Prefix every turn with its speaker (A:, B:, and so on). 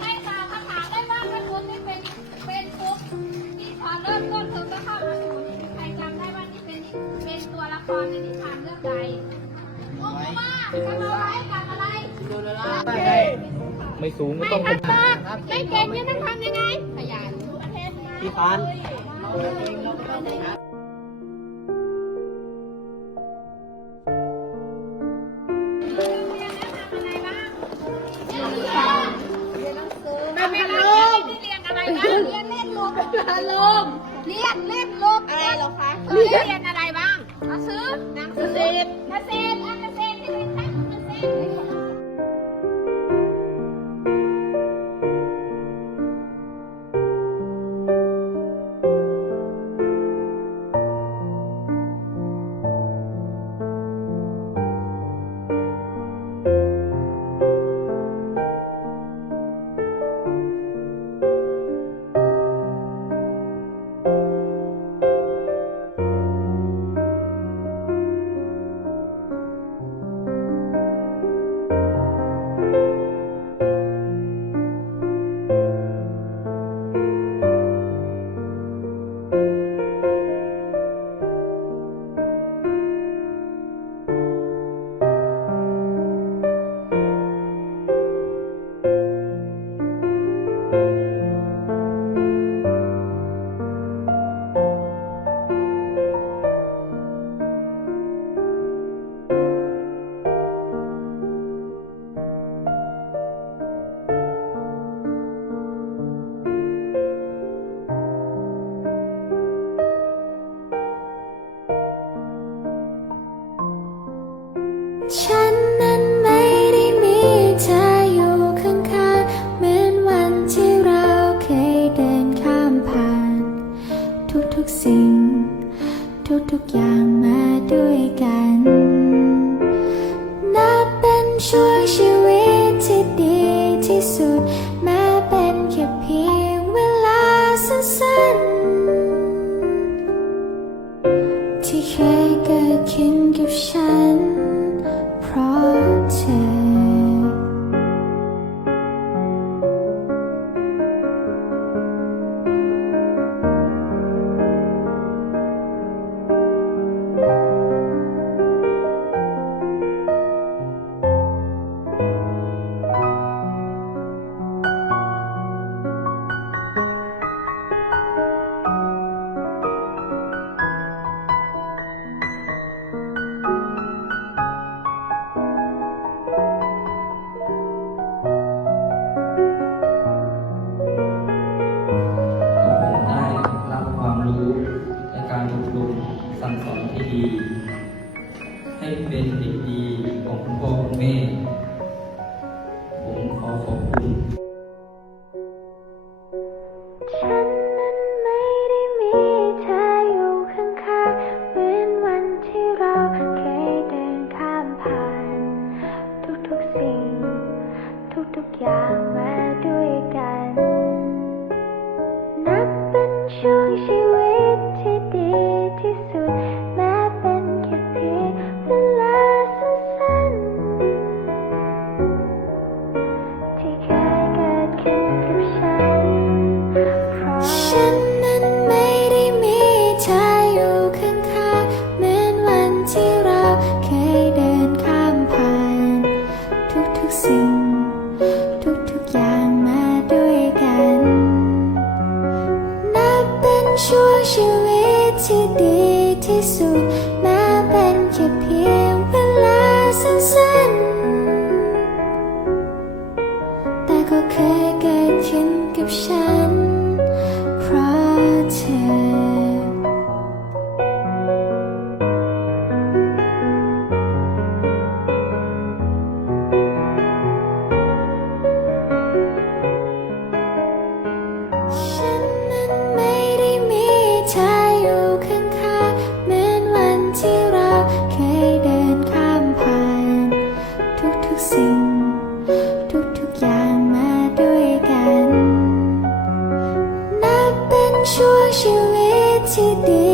A: ให้ตามคำถามได้ว่าพระคุณนี่เป็นเป็นปุ๊บที่เริ่องก็ข้าวอสูรใครจำได้ว่านี่เป็นเป็นตัวละครในนิทานเรื่องใดอ้โหว่าทำอะไรกับอะไรดูแลล่ะ
B: ไม่สูงไม่ต้องเป็น
A: ไม่เก่งยังต้องทำยังไงพ
C: ยันพ
A: ี่
C: ปาน
A: ล่นลมลมเรียนเล่นลมอะไรห
C: รอคะเร
A: ียนอะไรบ้างมาซื้อ
C: หนังสือเกษตร
A: เกษตรอะเกษตรที่เป็นตั้งเก
D: ช่วยชีวิตที่ดีที่สุด แม้เป็นแค่เพียงเวลาสั้นๆ ที่เคยเกิดขึ้นกับฉัน เพราะเธอ
B: สั่งสอนที่ดี ให้เป็นเด็กดีของคุณพ่อคุณแม่ ผมขอขอบคุณ
D: ฉันนั้นไม่ได้มีเธออยู่ข้างๆเหมือนวันที่เราเคยเดินข้ามผ่านทุกๆสิ่งทุกๆอย่างมาด้วยกัน นับเป็นช่วงชีวิตที่ดีที่สุด แม้เป็นแค่เพียงเวลาสั้นๆที่เคยเกิด่สุดแม้เป็นแค่เพียง นับเป็น